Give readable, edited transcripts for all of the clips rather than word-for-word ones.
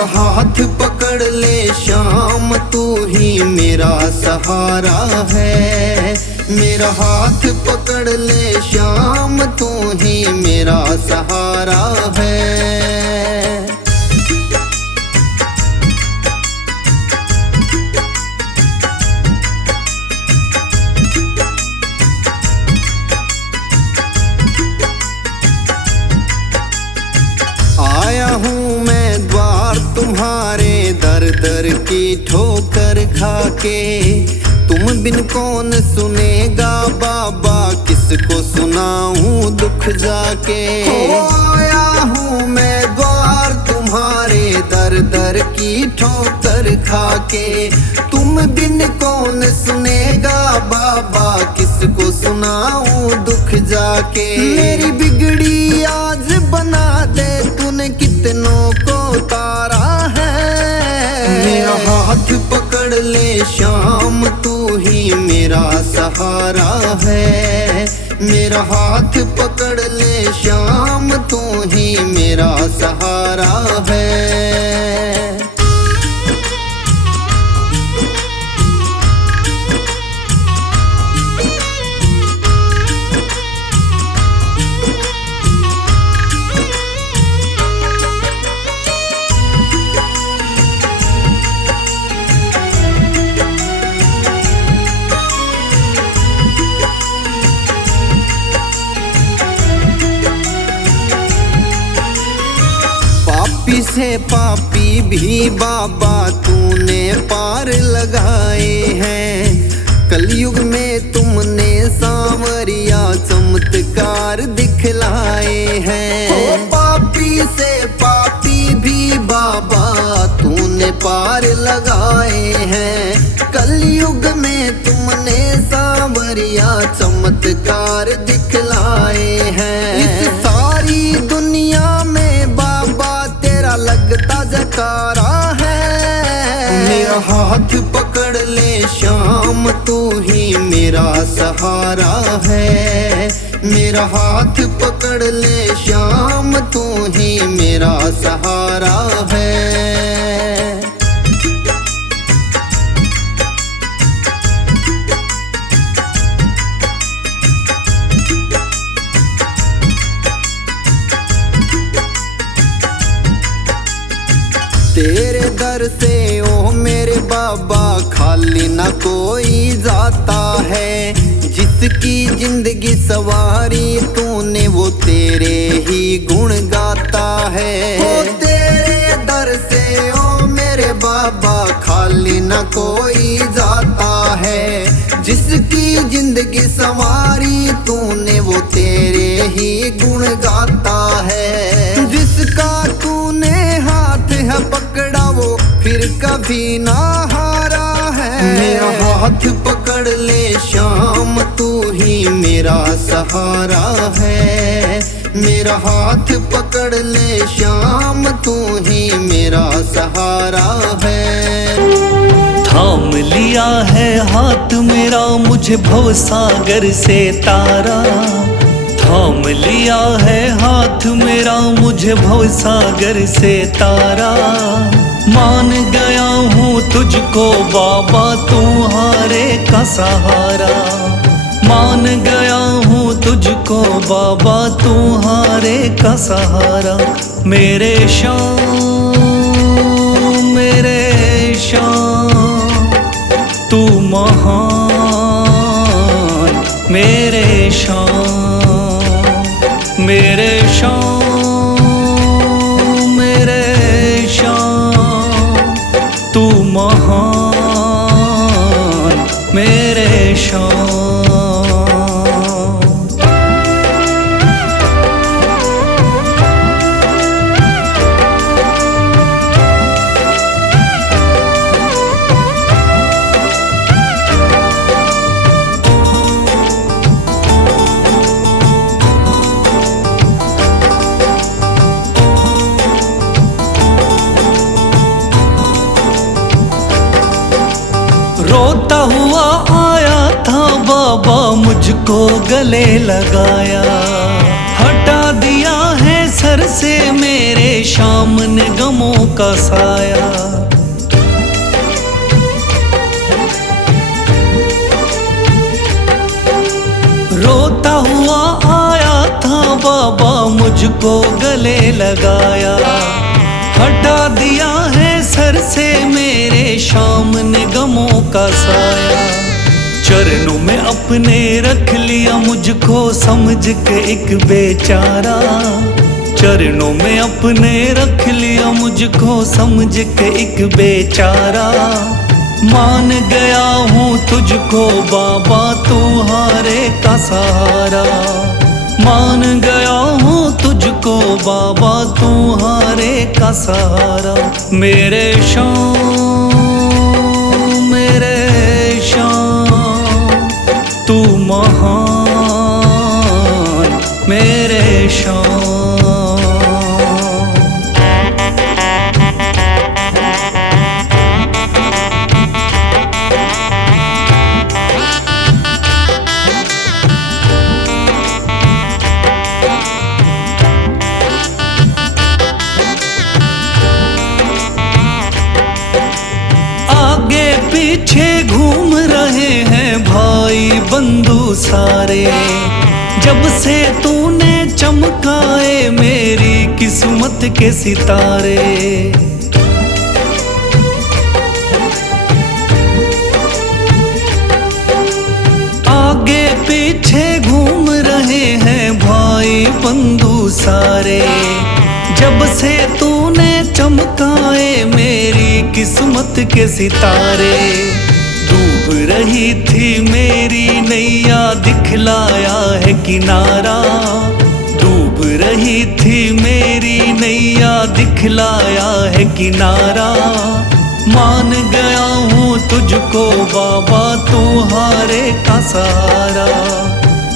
मेरा हाथ पकड़ ले श्याम, तू ही मेरा सहारा है। मेरा हाथ पकड़ ले श्याम, तू ही मेरा सहारा है। आया हूँ मैं द्वार तुम्हारे, दर दर की ठोकर खाके। तुम बिन कौन सुनेगा बाबा, किसको सुनाऊं दुख जाके। आया हूँ मैं द्वार तुम्हारे, दर दर की ठोकर खाके। तुम बिन कौन सुनेगा बाबा, किसको सुनाऊं दुख जाके। मेरी बिगड़ी आज बना दे, तूने कितनों को तारा है। मेरा हाथ पकड़ ले श्याम, तू ही मेरा सहारा है। मेरा हाथ पकड़ ले श्याम, तू ही मेरा सहारा है। पापी से पापी भी बाबा तूने पार लगाए हैं। कलयुग में तुमने सांवरिया चमत्कार दिखलाए हैं। पापी से पापी भी बाबा तूने पार लगाए हैं। कलयुग में तुमने सांवरिया चमत्कार दिखलाए हैं। इस सारी दुनिया में बाबा तेरा लगता जकारा है। मेरा हाथ पकड़ ले श्याम, तू ही मेरा सहारा है। मेरा हाथ पकड़ ले श्याम, तू ही मेरा सहारा है। तेरे दर से ओ मेरे बाबा खाली ना कोई जाता है। जिसकी जिंदगी सवारी तूने वो तेरे ही गुण गाता है। ओ तेरे दर से ओ मेरे बाबा खाली ना कोई जाता है। जिसकी जिंदगी सवारी तूने वो तेरे ही गुण गाता है। जिसका तूने हाथ है पकड़ा वो फिर कभी ना हारा है। मेरा हाथ पकड़ ले श्याम, तू ही मेरा सहारा है। मेरा हाथ पकड़ ले श्याम, तू ही मेरा सहारा है। थाम लिया है हाथ मेरा मुझे भवसागर से तारा। थाम लिया है हाथ मेरा मुझे भवसागर से तारा। मान गया हूँ तुझको बाबा तुम्हारे का सहारा। मान गया हूँ तुझको बाबा तुम्हारे का सहारा। मेरे श्याम तू महान। मेरे श्याम मेरे श्याम तू महान। मेरे श्याम रोता हुआ आया था बाबा मुझको गले लगाया। हटा दिया है सर से मेरे शाम ने गमों का साया। रोता हुआ आया था बाबा, मुझको गले लगाया। हटा दिया है सर से मेरे शाम ने गमों का साया। चरणों में अपने रख लिया मुझको समझ के एक बेचारा। चरणों में अपने रख लिया मुझको समझ के एक बेचारा। मान गया हूँ तुझको बाबा, तुम्हारे का सहारा। मान गया हूँ तुझको बाबा, तुम्हारे का सहारा। मेरे शाम, मेरे शाम, तू महान मेरे शाम। पीछे घूम रहे हैं भाई बंधु सारे। जब से तूने चमकाए मेरी किस्मत के सितारे। आगे पीछे घूम रहे हैं भाई बंधु सारे। जब से तूने चमकाए मेरी किस्मत के सितारे। डूब रही थी मेरी नैया, दिखलाया है किनारा। डूब रही थी मेरी नैया, दिखलाया है किनारा। मान गया हूँ तुझको बाबा, तुम्हारे का सहारा।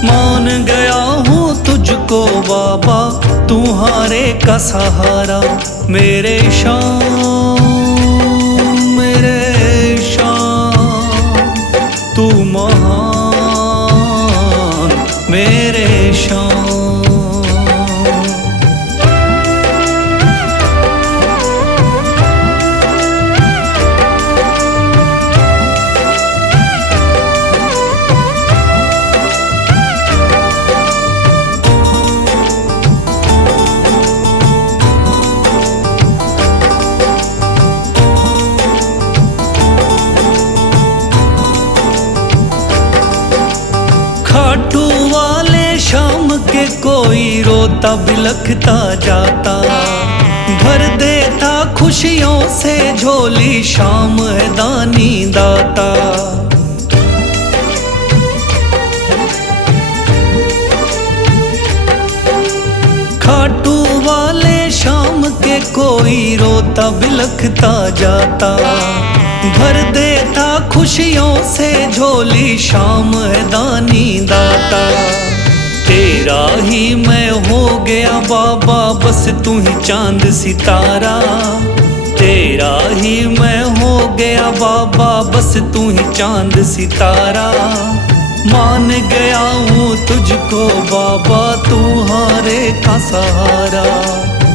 मान गया हूँ तुझको बाबा, तुम्हारे का सहारा। मेरे शाम, मेरे शाम, तू महान मेरे शाम। खाटू वाले शाम के कोई रोता बिलखता जाता। भर देता खुशियों से झोली, शाम है दानी दाता। खाटू वाले शाम के कोई रोता बिलखता जाता। भर देता खुशियों से झोली, शाम है दानी दाता। तेरा ही मैं हो गया बाबा, बस तू ही चांद सितारा। तेरा ही मैं हो गया बाबा, बस तू ही चांद सितारा। मान गया हूँ तुझको बाबा, तुम्हारे का सहारा।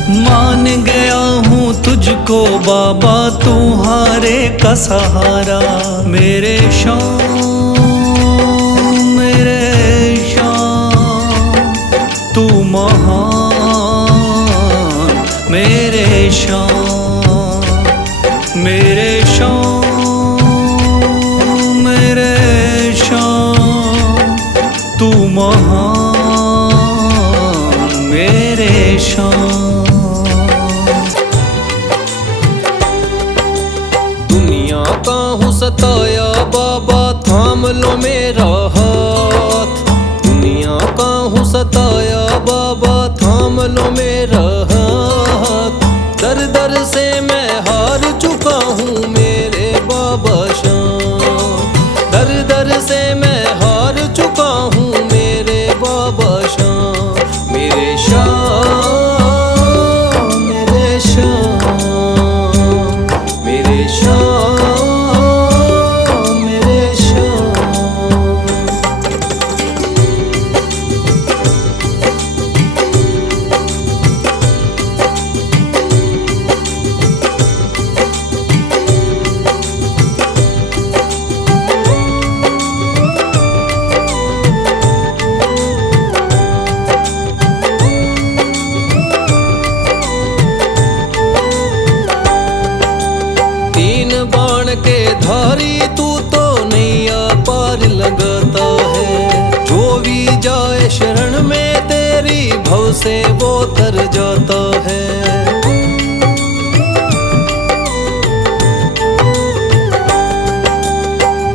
मान गया हूँ तुझको बाबा, तुम्हारे का सहारा। मेरे शाम, मेरे शाम, तू महान मेरे शाम। मेरे शाम, मेरे शाम, तू महान मेरे शाम। सताया बाबा, थाम लो मेरा हाथ। दुनिया का हूँ सताया बाबा, थाम लो मेरा हाथ। दर दर से मैं हार चुका हूँ मेरे बाबा शाम। दर दर से मैं हार चुका हूँ मेरे बाबा शाम। मेरे शाम, मेरे शाम, मेरे शाम, से वो तर जाता है।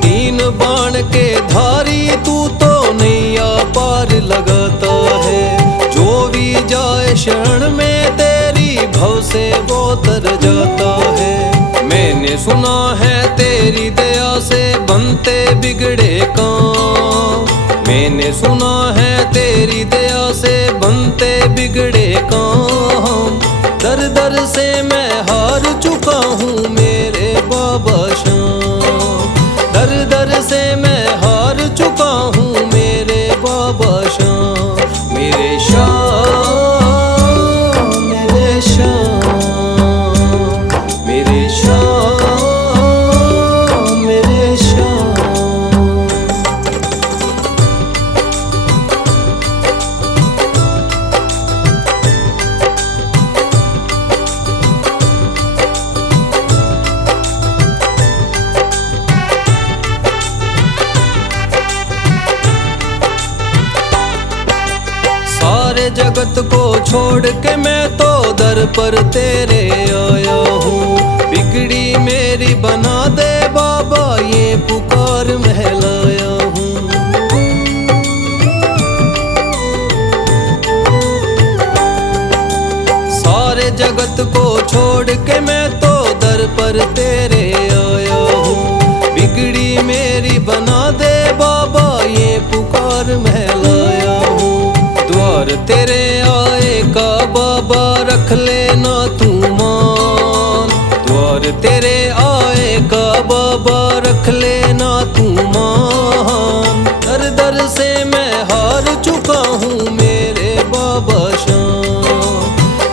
तीन बाण के धारी तू तो नैया पार लगाता है। जो भी जाए शरण में तेरी भव से वो तर जाता है। मैंने सुना है तेरी दया से बनते बिगड़े काम। मैंने सुना है तेरी दया से बनते बिगड़े काम। दर दर से मैं हार चुका हूँ मेरे बाबा श्याम। दर दर से मैं हार चुका हूँ मेरे बाबा श्याम। मेरे श्याम, मेरे श्याम, मेरे श्याम, मेरे श्याम। सारे जगत को छोड़ के मैं तो दर पर तेरे आया हूँ। बिगड़ी मेरी बना दे बाबा ये पुकार महलाया हूँ। सारे जगत को छोड़ के मैं तो दर पर तेरे आया हूँ। बिगड़ी मेरी बना दे बाबा ये पुकार महलाया हूँ। द्वार तेरे आए का बाबा रख लेना तू मान। द्वार तेरे आए का बाबा रख लेना तू मान। दर दर से मैं हार चुका हूँ मेरे बाबा श्याम।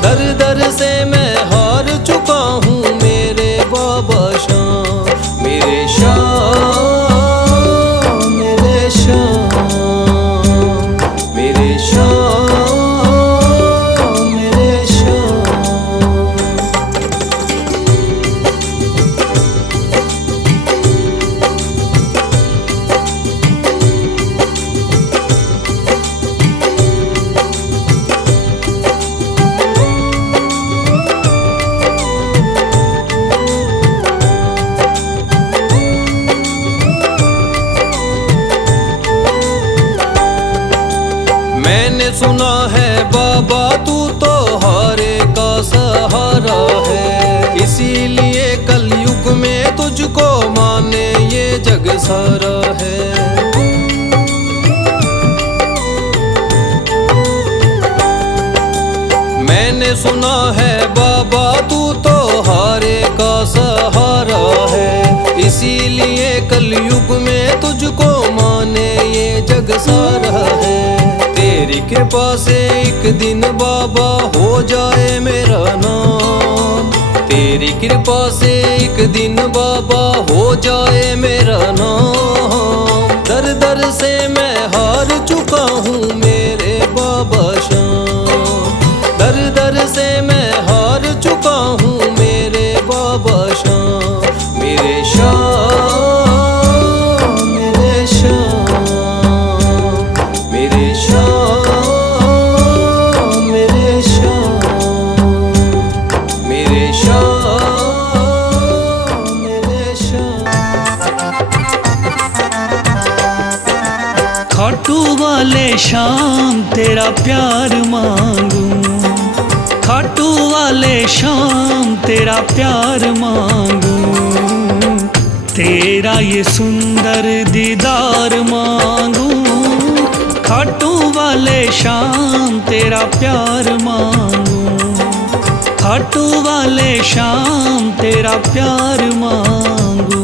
दर दर से मैं हार चुका हूँ मेरे बाबा श्याम। मेरे श्याम, मेरे श्याम, मेरे श्याम, मेरे श्याम। मैंने सुना है बाबा तू तो हारे का सहारा है। इसीलिए कलयुग में तुझको माने ये जग सारा है। मैंने सुना है बाबा तू तो हारे का सहारा है। इसीलिए कलयुग में तुझको माने ये जग सारा है। तेरी कृपा से एक दिन बाबा हो जाए मेरा नाम। तेरी कृपा से एक दिन बाबा हो जाए मेरा नाम। दर दर से मैं हार चुका हूँ मेरे बाबा श्याम। दर दर से मैं हार चुका हूँ मेरे बाबा श्याम। मेरे श्याम, मेरे श्याम, मेरे श्याम, मेरे श्याम, मेरे श्याम, मेरे श्याम। खाटू वाले श्याम तेरा प्यार मांगू। खाटू वाले श्याम तेरा प्यार मांगू। तेरा ये सुंदर दीदार मांगू। खाटू वाले श्याम तेरा प्यार मांगू। खाटू वाले श्याम तेरा प्यार मांगू।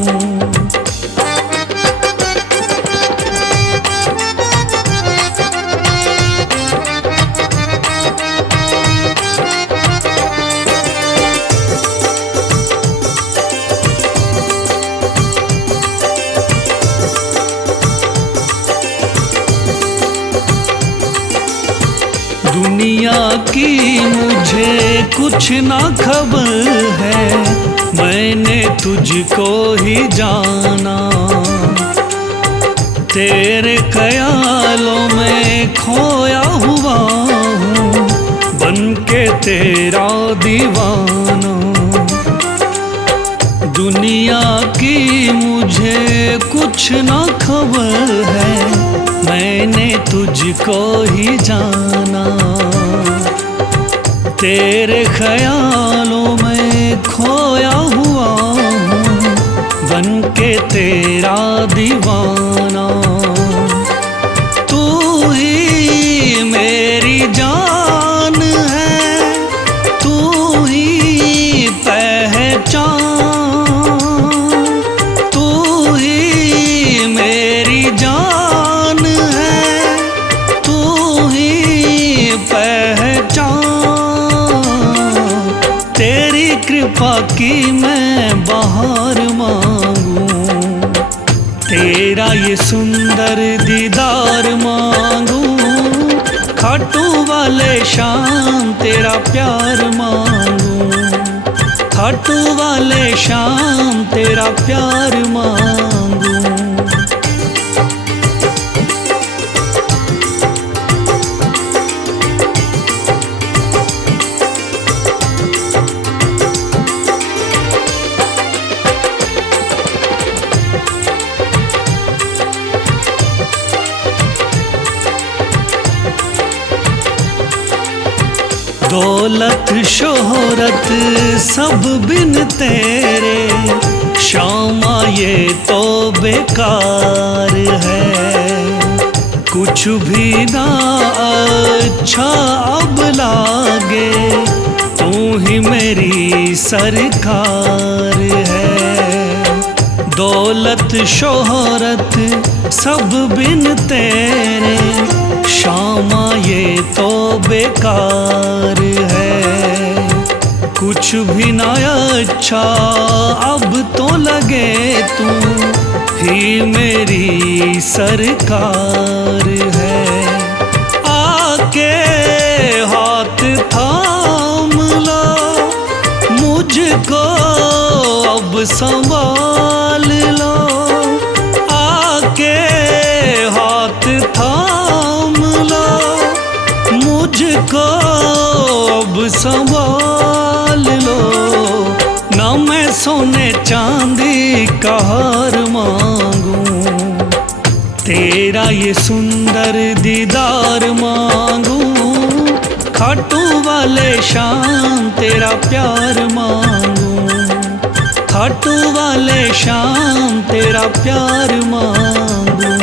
दुनिया की मुझे कुछ ना खबर है, मैंने तुझको ही जाना। तेरे ख्यालों में खोया हुआ हूँ, तेरा दीवाना। दुनिया की मुझे कुछ ना खबर है, मैंने तुझको ही जाना। तेरे ख्यालों में खोया हुआ हूँ, बन के तेरा दीवाना। तू ही मेरी जान है, तू ही पहचान, तू ही मेरी जान है, तू ही पहचान। तेरी कृपा की मैं बहार मांगूं, तेरा ये सुंदर दीदार मांगूं। खाटू वाले शाम तेरा प्यार मांगूं, खाटू वाले शाम तेरा प्यार मांगूं। दौलत शोहरत सब बिन तेरे, शामा ये तो बेकार है। कुछ भी ना अच्छा अब लागे, तू ही मेरी सरकार है। दौलत शोहरत सब बिन तेरे, शामा ये तो बेकार है। कुछ भी ना अच्छा अब तो लगे, तू ही मेरी सरकार है। आके हाथ थाम लो, मुझको अब संभाल लो। आके हाथ थाम लो, मुझको अब संभाल लो। ना मैं सोने चांदी का हार मांगूं, तेरा ये सुंदर दीदार मांगूं। खाटू वाले शाम तेरा प्यार मांगूं, खाटू वाले शाम तेरा प्यार मांगूं।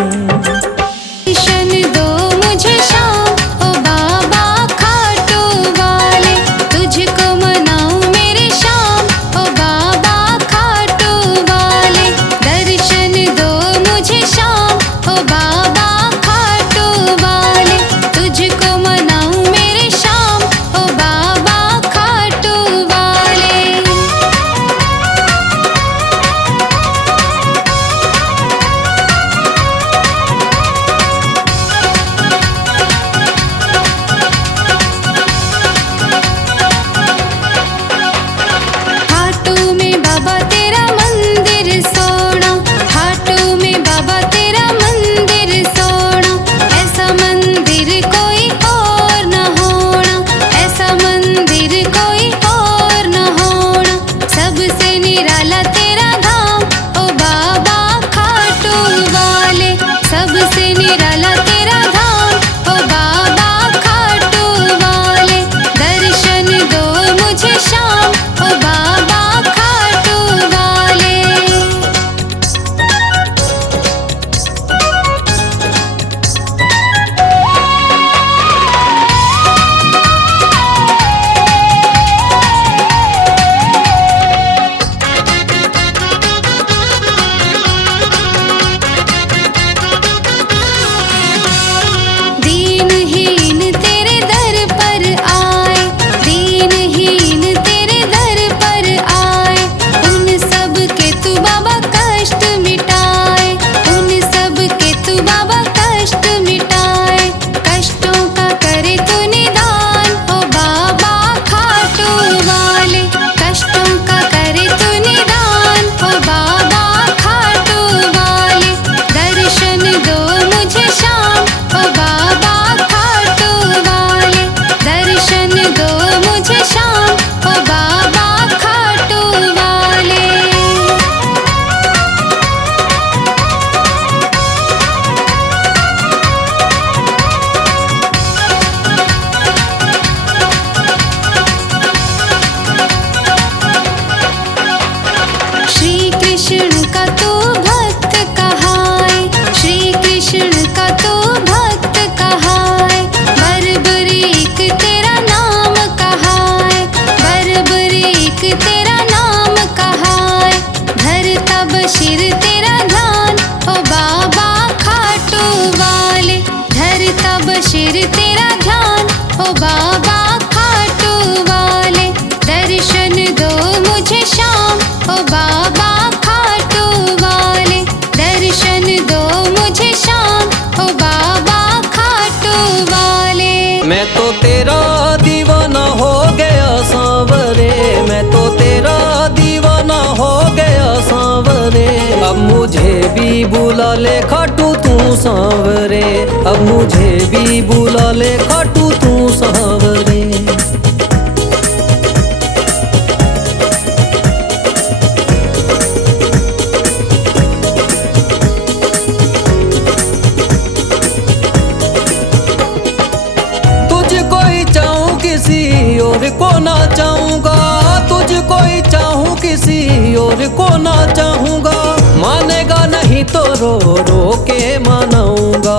दर्शन दो मुझे शाम, ओ बाबा खाटू वाले, तुझको मनाऊं मेरी शाम, ओ बाबा खाटू वाले। दर्शन दो मुझे शाम, ओ बाबा खाटू वाले, तुझको मनाऊं मेरी शाम, ओ बाबा खाटू वाले। शिर तेरा ध्यान ओ बाबा खाटू वाले, धरता बशिर तेरा ध्यान ओ बाबा खाटू वाले, दर्शन दो मुझे शाम ओ बाबा खाटू वाले, दर्शन दो मुझे शाम ओ बाबा खाटू वाले। मैं तो तेरा दीवाना हो गया सांवरे, मैं तो तेरा दीवाना हो गया सांवरे, अब मुझे भी बुला ले खाटू तू सांवरे, अब मुझे भी बुला ले खाटू तू सांवरे। और को ना चाहूँगा, तुझको ही चाहूँ किसी और को ना चाहूँगा, मानेगा नहीं तो रो रो के मनाऊंगा,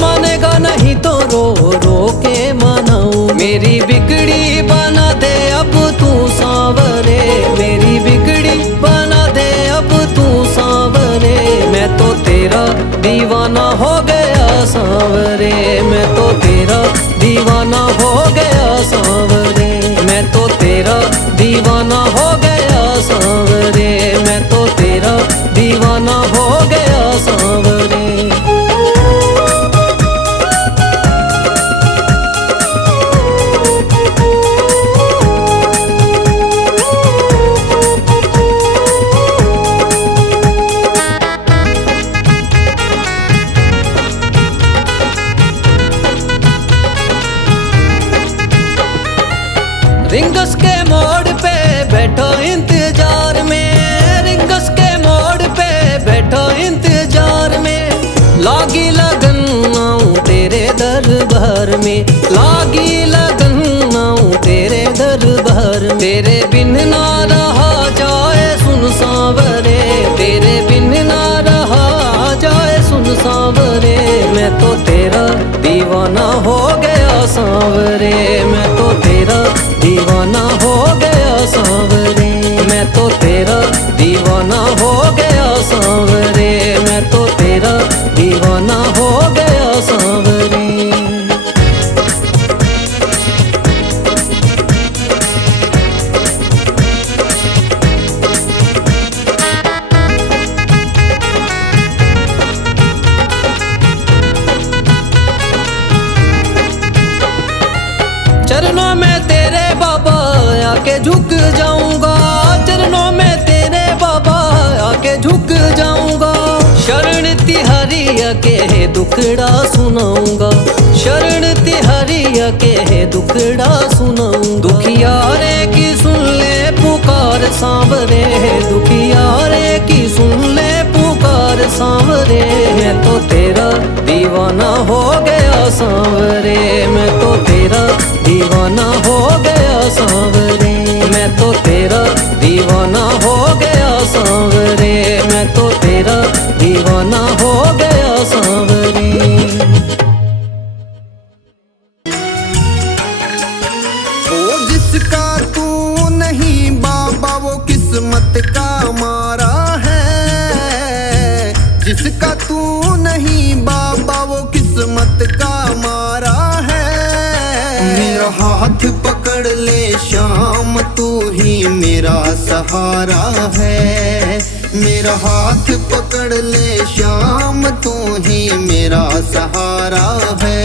मानेगा नहीं तो रो रो के मनाऊं। मेरी बिगड़ी बना दे अब तू सांवरे, मेरी बिगड़ी बना दे अब तू सांवरे, मैं तो तेरा दीवाना हो गया सांवरे, मैं तो तेरा दीवाना हो गया सांवरे, मैं तो तेरा दीवाना हो गया सांवरे, मैं तो तेरा दीवाना हो गया सांवरे। रिंगस के मोड़ पे बैठो इंतजार में, रिंगस के मोड़ पे बैठो इंतजार में, लागी लगन आऊं तेरे दरबार में, लागी लगन आऊं तेरे दरबार में, तेरे बिन ना रहा जाए सुन सांवरे, तेरे बिन ना रहा जाए सुन सांवरे, मैं तो तेरा दीवाना हो गया सांवरे, मैं तो तेरा दीवाना हो गया सांवरे, मैं तो तेरा दीवाना हो गया सांवरे, मैं तो तेरा दीवाना हो गया सांवरे। चरणों में तेरे बाबा आके झुक जाऊंगा, चरणों में तेरे बाबा आके झुक जाऊंगा, शरण तिहारिया के है दुखड़ा सुनाऊंगा, शरण तिहारिया के है दुखड़ा सुनाऊं। दुखियारे की सुन ले पुकार सांवरे, दुखियारे की सुन ले पुकार सांवरे, मैं तो तेरा दीवाना हो गया सांवरे, मैं तो तेरा दीवाना हो गया सांवरे, मैं तो तेरा दीवाना हो गया सांवरे, मैं तो तेरा दीवाना हो गया सांवरे। ओ जिसका तू नहीं बाबा वो किस्मत का मारा है, जिसका तू नहीं बाबा वो किस्मत का मारा है। मेरा हाथ पकड़ ले श्याम तू ही मेरा सहारा है, मेरा हाथ पकड़ ले श्याम तू ही मेरा सहारा है।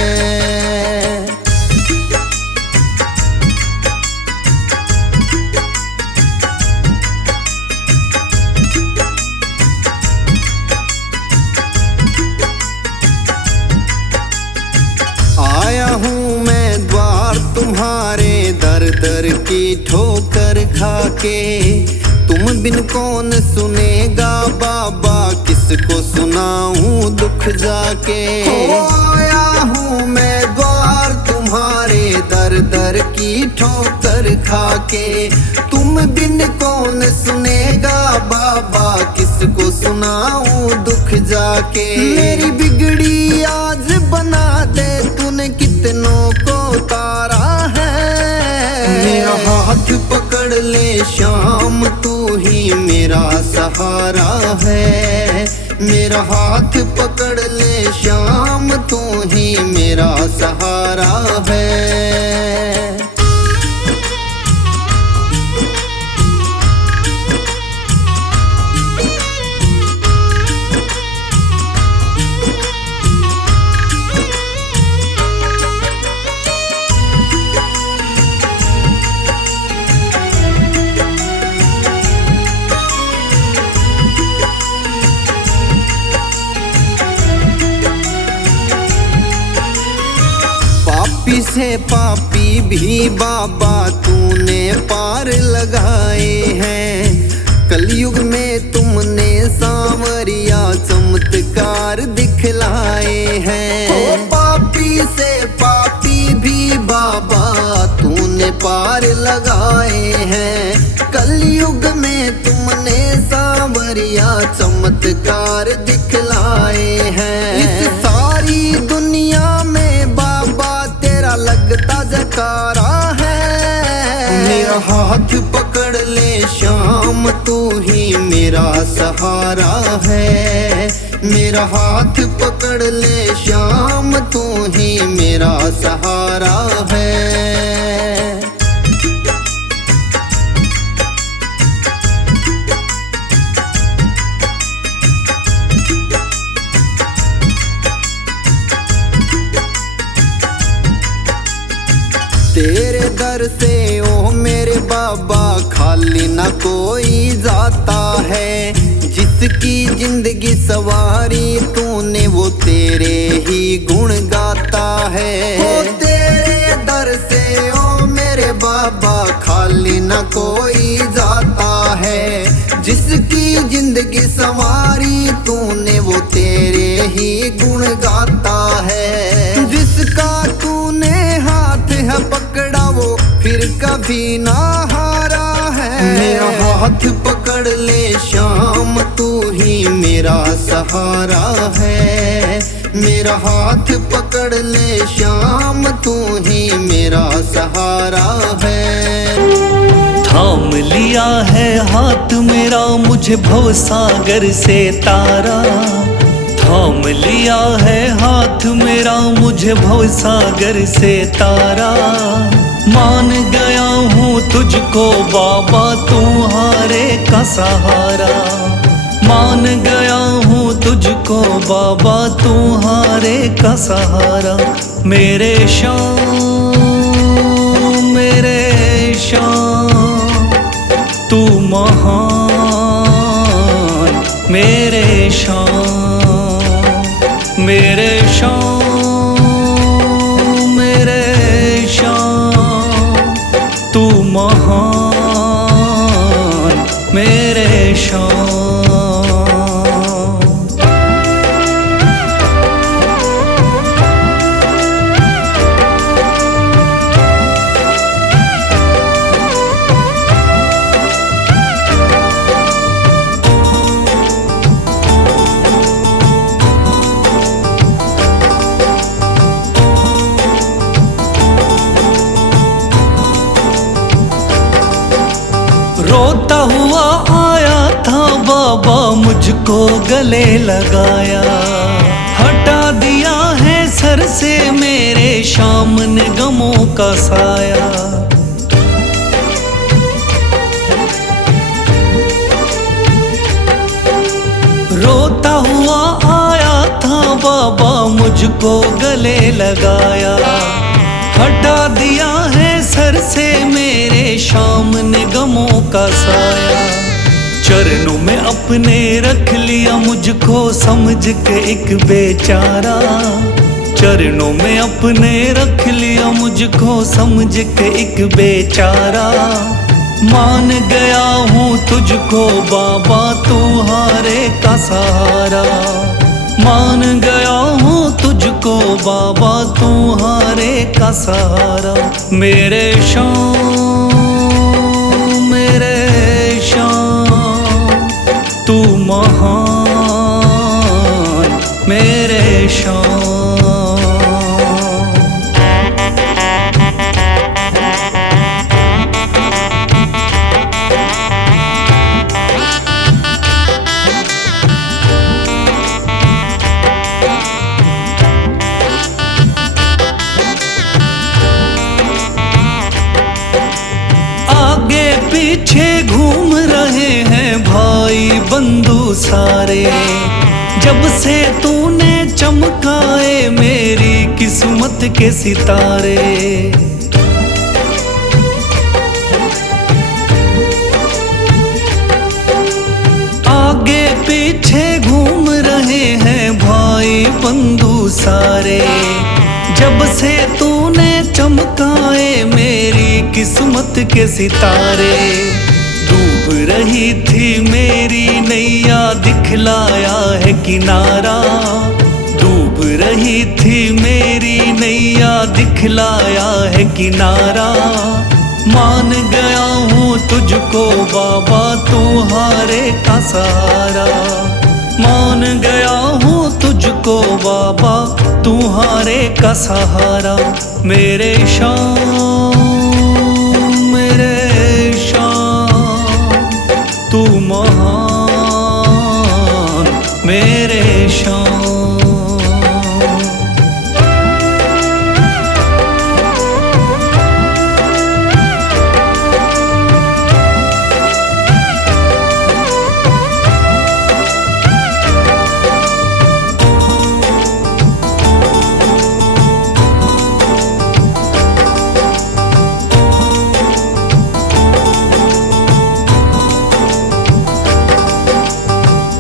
आया हूँ मैं द्वार तुम्हारे दर दर की ठोकर खाके, तुम बिन कौन सुनेगा बाबा किसको सुनाऊं दुख जाके। आया हूँ मैं द्वार तुम्हारे दर दर की ठोकर खाके, तुम बिन कौन सुनेगा बाबा किसको सुनाऊं दुख जाके। मेरी बिगड़ी आज बना दे तूने कितनों को तारा है, मेरा हाथ पकड़ ले श्याम तू ही मेरा सहारा है। मेरा हाथ पकड़ ले श्याम तू ही मेरा सहारा है। पापी से पापी भी बाबा तूने पार लगाए हैं। कलयुग में तुमने सांवरिया चमत्कार दिखलाए हैं। ओ पापी से पापी भी बाबा तूने पार लगाए हैं। कलयुग में तुमने सांवरिया चमत्कार दिखलाए हैं। इस सारी दुनिया में बाबा तेरा लगता जकारा है। मेरा हाथ पकड़ ले श्याम तू ही मेरा सहारा है। मेरा हाथ पकड़ ले श्याम तू ही मेरा सहारा है। तेरे दर से ओ मेरे बाबा खाली ना कोई जाता है। जिसकी जिंदगी सवारी तूने वो तेरे ही गुण गाता है। ओ तेरे दर से ओ मेरे बाबा खाली ना कोई जाता है। जिसकी जिंदगी सवारी तूने वो तेरे ही गुण गाता है। जिसका तूने हाथ है पकड़ा वो फिर कभी ना हारा है। मेरा हाथ पकड़ ले श्याम तू ही मेरा सहारा है। मेरा हाथ पकड़ ले श्याम तू ही मेरा सहारा है। थाम लिया है हाथ मेरा मुझे भवसागर से तारा। थाम लिया है हाथ मेरा मुझे भवसागर से तारा। मान गया हूँ तुझको बाबा तुम्हारे का सहारा। मान गया हूँ तुझको बाबा तुम्हारे का सहारा। मेरे श्याम तू महान मेरे श्याम। मेरे श्याम तू महान मेरे श्याम। रोता हुआ आया था बाबा मुझको गले लगाया। हटा दिया है सर से मेरे श्याम ने गमों का साया। रोता हुआ आया था बाबा मुझको गले लगाया। हटा दिया है सर से मेरे श्याम ने गमों का साया। चरणों में अपने रख लिया मुझको समझ के एक बेचारा। चरणों में अपने रख लिया मुझको समझ के एक बेचारा। मान गया हूँ तुझको बाबा तुम्हारे का सहारा। मान गया हूँ तुझको बाबा तुम्हारे का सहारा। मेरे श्याम तू महान मेरे श्याम। से तूने चमकाए मेरी किस्मत के सितारे, आगे पीछे घूम रहे हैं भाई बंधु सारे। जब से तूने चमकाए मेरी किस्मत के सितारे, डूब रही थी मेरी नैया दिखलाया है किनारा, डूब रही थी मेरी नैया दिखलाया है किनारा। मान गया हूँ तुझको बाबा तुम्हारे का सहारा, मान गया हूँ तुझको बाबा तुम्हारे का सहारा। मेरे शाम मेरे शाम तू महान मेरे शाम।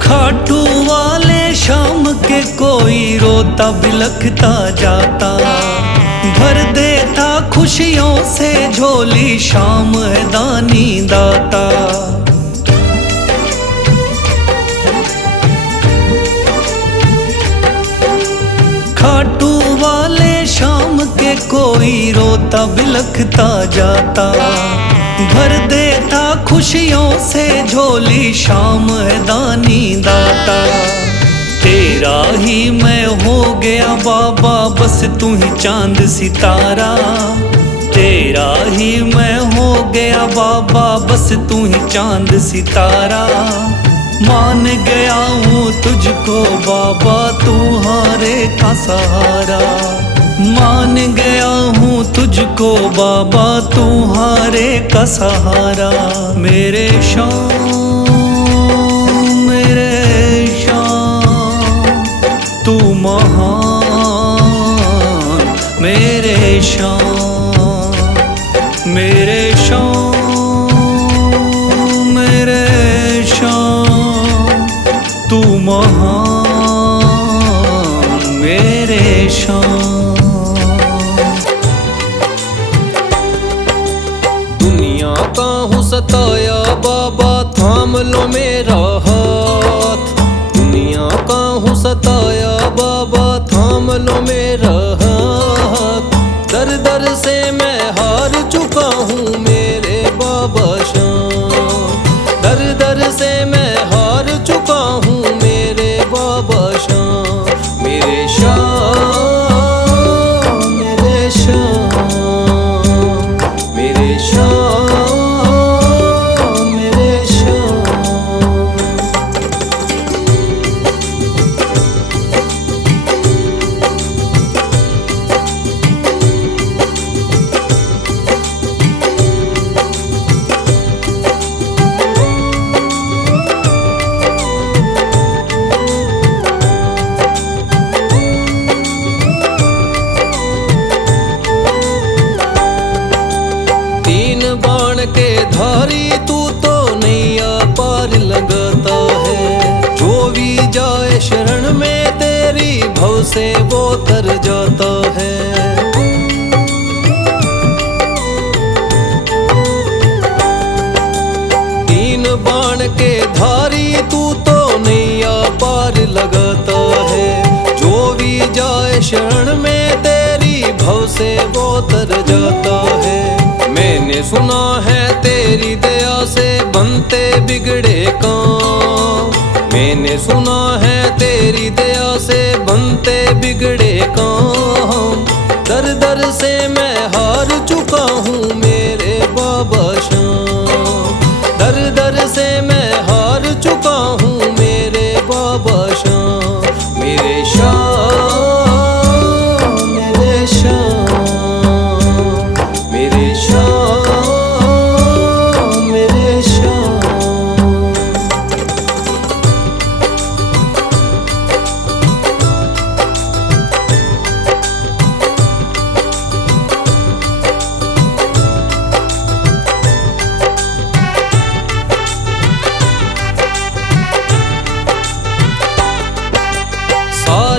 खाटू वाले शाम के कोई रोता बिलखता जाता, भर देता खुशियों से झोली शाम है दानी दाता। खाटू वाले शाम के कोई रोता बिलखता जाता, भर देता खुशियों से झोली शाम है दानी दाता। तेरा ही मैं हो गया बाबा बस तू ही चांद सितारा, तेरा ही मैं हो गया बाबा बस तू ही चांद सितारा। मान गया हूँ तुझको बाबा तुम्हारे का सहारा, मान गया हूँ तुझको बाबा तुम्हारे का सहारा। मेरे शाम मेरे शाम तू महान मेरे शाम, मेरे शाम मेरे शाम तू महान मेरे शाम। सताया बाबा थाम लो मेरा हाथ, दुनिया का हूँ सताया बाबा थाम लो मेरा हाथ। दर दर से मैं हार चुका हूँ मेरे बाबा शाम, दर दर से मैं हार चुका हूँ मेरे बाबा शाम। मेरे शाम मेरे शाम मेरे शाम के धारी तू तो नैया पार लगाता है, जो भी जाए शरण में तेरी भव से वो तर जाता है। तीन बाण के धारी तू तो नैया पार लगाता है, जो भी जाए शरण में तेरी भव से वो तर जाता है। मैंने सुना है तेरी दया से बनते बिगड़े काम, मैंने सुना है तेरी दया से बनते बिगड़े काम। दर दर से मैं हार चुका हूँ मेरे बाबा शाम, दर दर से मैं हार चुका हूँ मेरे बाबा शाम। मेरे शाम मेरे शाम मेरे शाम मेरे शाम।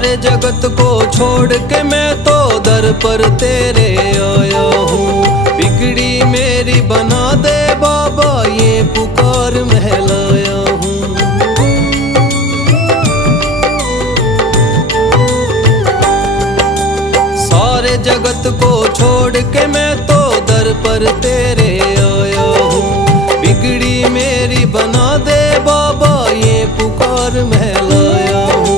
सारे जगत को छोड़ के मैं तो दर पर तेरे आया हूँ। बिगड़ी मेरी बना दे बाबा, ये पुकार महलाया हूँ। सारे जगत को छोड़ के मैं तो दर पर तेरे आया हूँ। बिगड़ी मेरी बना दे बाबा, ये पुकार महलाया हूँ।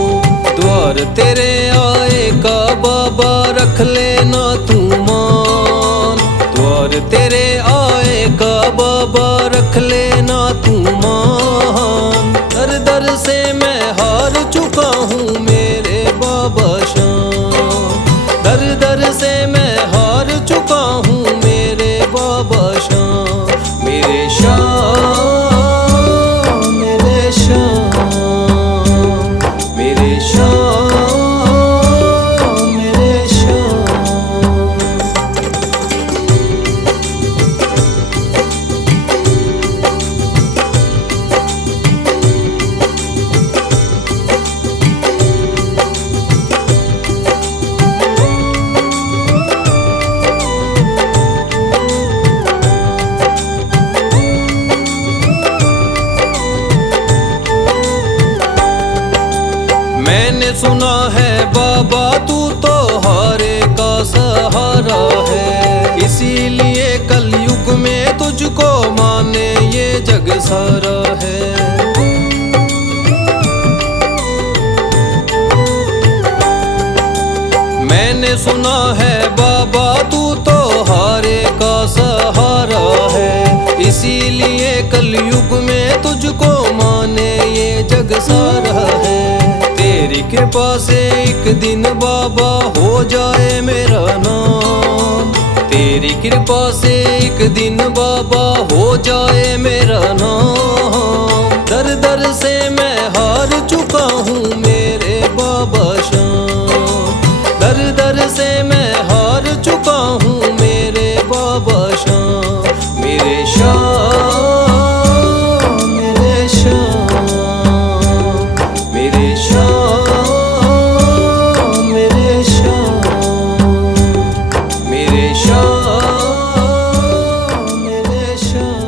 द्वार तेरे आए का बाबा रख लेना तू मान। द्वार तेरे आए का बाबा रख लेना तू मान। दर दर से मैं हार चुका हूँ मेरे बाबा शाम। दर दर से मैं हार चुका हूँ मेरे बाबा शाम। मेरे शाम, मेरे शाम, मेरे शाम, मेरे शाम। मैंने सुना है बाबा तू तो हारे का सहारा है, इसीलिए कलयुग में तुझको माने ये जग सारा है। मैंने सुना है बाबा तू तो हारे का सहारा है, इसीलिए कलयुग में तुझको माने ये जग सारा है। तेरी कृपा से एक दिन बाबा हो जाए मेरा नाम। तेरी कृपा से एक दिन बाबा हो जाए मेरा नाम। दर दर से मैं हार चुका हूँ मेरे बाबा शाम। दर दर से मैं हार चुका हूँ मेरे बाबा शाम। मेरे शाम, मेरे शाम, मेरे शाम, मेरे शाम, मेरे शाम, मेरे शाम।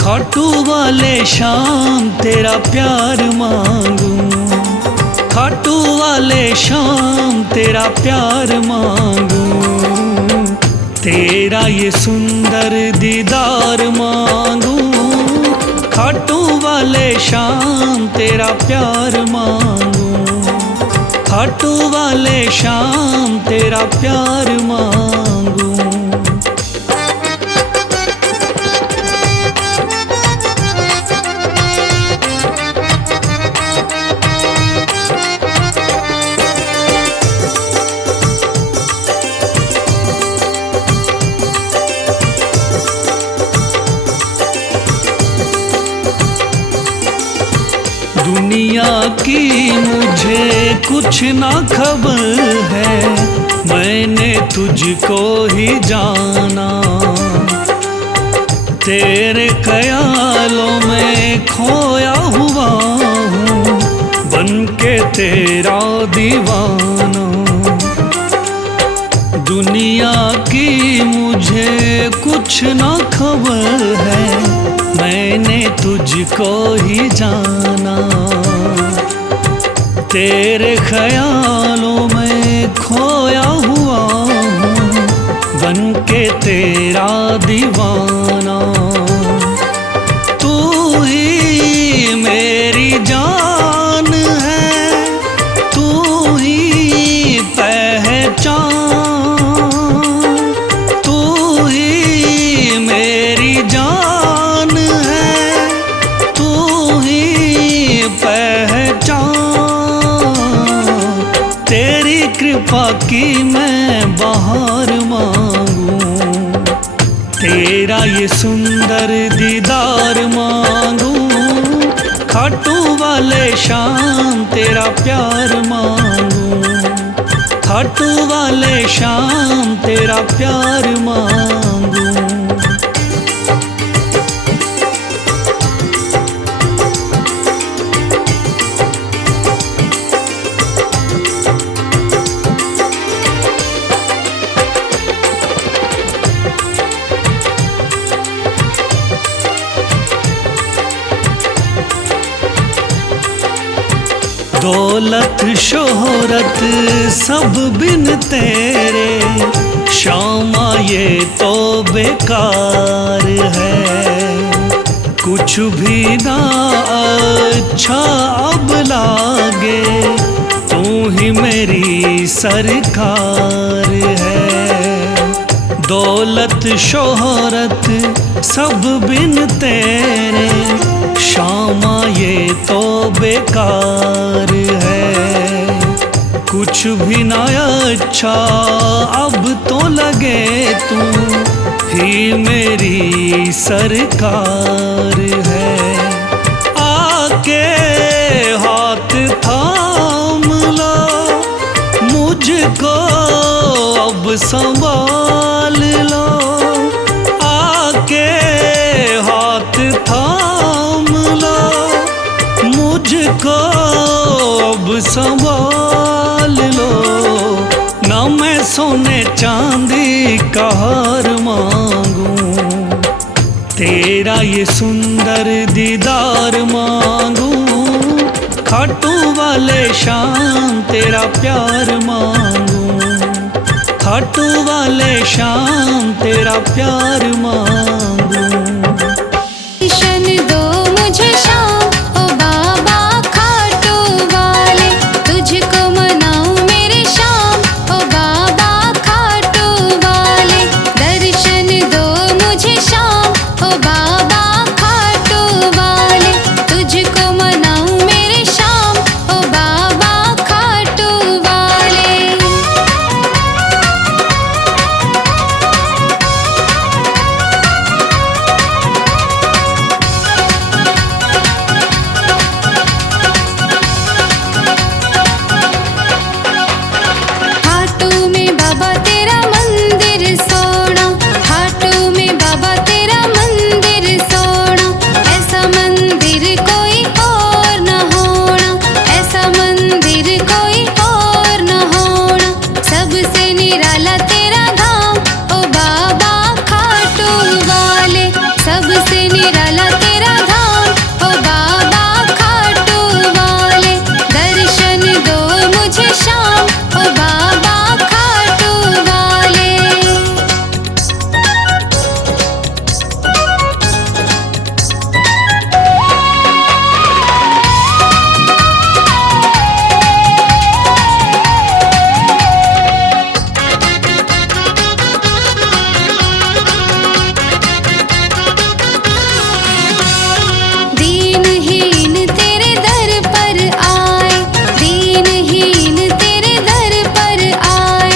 खाटू वाले शाम तेरा प्यार मांगू। खाटू वाले शाम तेरा प्यार मांगू। तेरा ये सुंदर दीदार मांगू। खाटू वाले शाम तेरा प्यार मांगू। खाटू वाले शाम तेरा प्यार मांगू। दुनिया की मुझे कुछ ना खबर है, मैंने तुझको ही जाना। तेरे ख्यालों में खोया हुआ हूँ, बन के तेरा दीवाना। दुनिया की मुझे कुछ ना खबर है, मैंने तुझको ही जाना। तेरे ख्यालों में खोया हुआ हूँ, बन के तेरा दीवाना। तू ही मेरी जान है, तू ही पहचान। तू ही मेरी जान है, तू ही पहचान। तेरी कृपा की मैं बहार मांगू। तेरा ये सुंदर दीदार मांगू। खाटू वाले शाम तेरा प्यार मांगू। खाटू वाले शाम तेरा प्यार मांगू। दौलत शोहरत सब बिन तेरे श्यामा ये तो बेकार है। कुछ भी ना अच्छा अब लागे, तू ही मेरी सरकार है। दौलत शोहरत सब बिन तेरे श्यामा ये तो बेकार है। कुछ भी ना अच्छा अब तो लगे, तू ही मेरी सरकार है। आके हाथ थाम लो मुझको, अब संभाल लो। आके हाथ थाम लो मुझको, अब संभाल लो। ना मैं सोने चांदी का हार मांगूं, तेरा ये सुंदर दीदार मांगूं। खाटू वाले शाम तेरा प्यार मांगूं, खाटू वाले शाम तेरा प्यार मांगूं। दर्शन दो मुझे शाम, ओ बाबा खाटू वाले, तुझको मनाऊं मेरी शाम, ओ बाबा खाटू वाले। दर्शन दो मुझे शाम, ओ बाबा खाटू वाले, तुझको मनाऊं मेरी शाम, ओ बाबा खाटू वाले। खाटू में बाबा तेरा मंदिर सोना, खाटू में बाबा तेरा मंदिर सोना। ऐसा मंदिर कोई और न होना, ऐसा मंदिर कोई और न होना। सबसे निराला तेरा धाम, ओ बाबा खाटू वाले, सबसे निराला तेरा धाम, ओ बाबा खाटू वाले। दर्शन दो मुझे शाम, ओ बाबा खाटू वाले। दीनहीन तेरे दर पर आए, दीनहीन तेरे दर पर आए।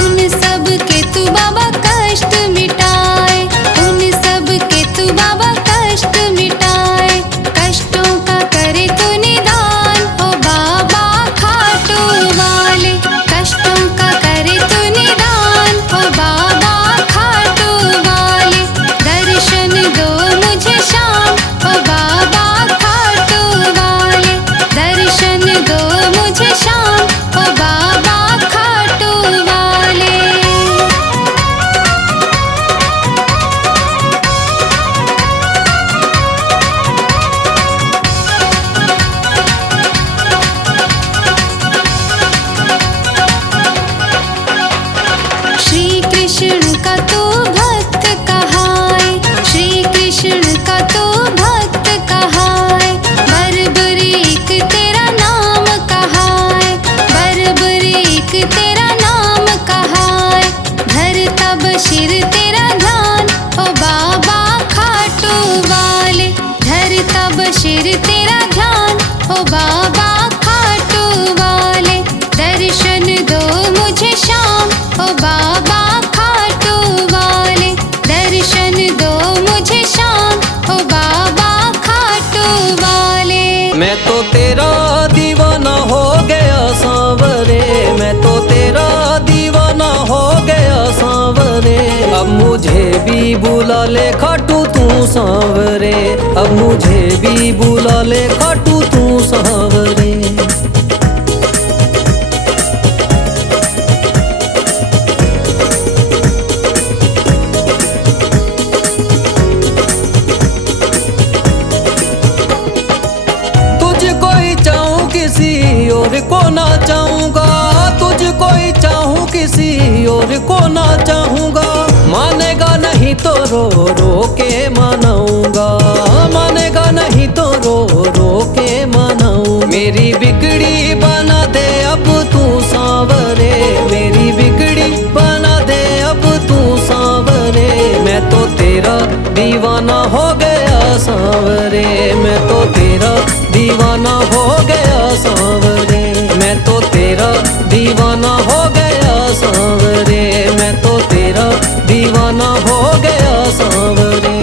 उन सब के तू बाबा कष्ट मिटाए, उन सब के तू बाबा कष्ट मिटाए। कष्टों का करे तू निदान, ओ बाबा खाटू वाले, कष्टों का करे तू निदान, ओ बाबा खाटू वाले। दर्शन दो मुझे शाम, ओ बाबा खाटू वाले, दर्शन दो मुझे शाम, ओ बाबा खाटू वाले। श्री कृष्ण का तू भक्त कहाए, श्री कृष्ण का तू भक्त कहाए। बरबरीक तेरा नाम कहाए, बरबरीक तेरा नाम कहाए। धरता बशीर तेरा ध्यान, ओ बाबा खाटू वाले, धरता बशीर तेरा ध्यान, ओ बाबा खाटू वाले। दर्शन दो मुझे शाम, ओ बाबा खाटू वाले, दर्शन दो मुझे शाम, ओ बाबा खाटू वाले। मैं तो तेरा दीवाना हो गया सांवरे, मैं तो तेरा दीवाना हो गया सांवरे। अब मुझे भी बुला ले खाटू तू सांवरे, अब मुझे भी बुला ले खाटू तू सांवरे। रो रो के मनाऊंगा, मानेगा नहीं तो रो रो के मनाऊं। मेरी बिगड़ी बना दे अब तू सांवरे, मेरी बिगड़ी बना दे अब तू सांवरे। मैं तो तेरा दीवाना हो गया सांवरे, मैं तो तेरा दीवाना हो गया सांवरे, मैं तो तेरा दीवाना हो गया सांवरे, मैं तो तेरा दीवाना हो गया सांवरे।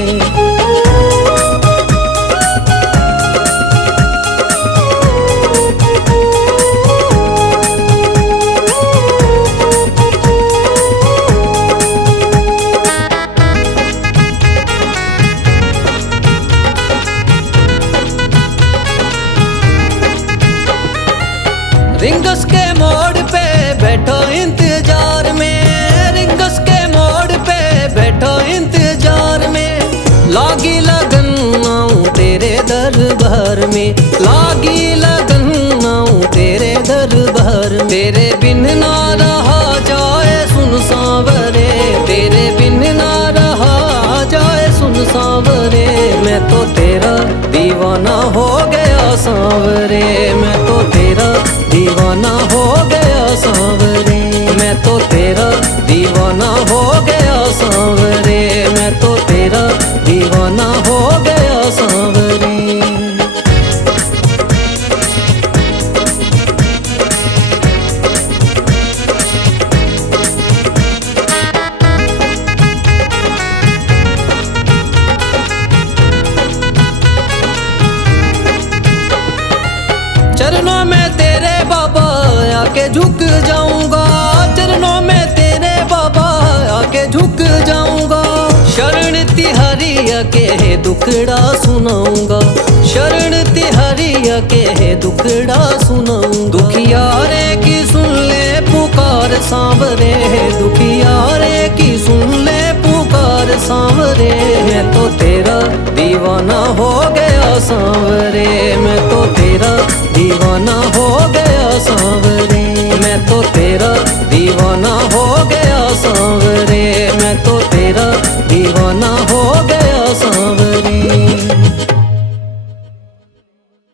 रिंगस के मोड़ पे बैठो इंतजार में, रिंगस के मोड़ पे बैठो इंतजार में। लागी लगन आऊं तेरे दरबार में, लागी लगन आऊं तेरे दरबार में। तेरे बिन ना रहा जाए सुन सांवरे, तेरे बिन ना रहा जाए सुन सांवरे। मैं तो तेरा दीवाना हो गया सांवरे, मैं तो तेरा दीवाना हो गया सांवरे, मैं तो तेरा दीवाना हो गया सांवरे, मैं तो तेरा दीवाना हो गया सांवरे। चरणों में तेरे बाबा आके झुक जाऊंगा, चरणों में तेरे बाबा आके झुक जाऊंगा। शरण तिहारिया के है दुखड़ा सुनाऊंगा, शरण तिहारिया के है दुखड़ा सुनाऊं। दुखियारे की सुन ले पुकार सांवरे, दुखियारे की सुन ले पुकार सांवरे। मैं तो तेरा दीवाना हो गया सांवरे, मैं तो तेरा दीवाना हो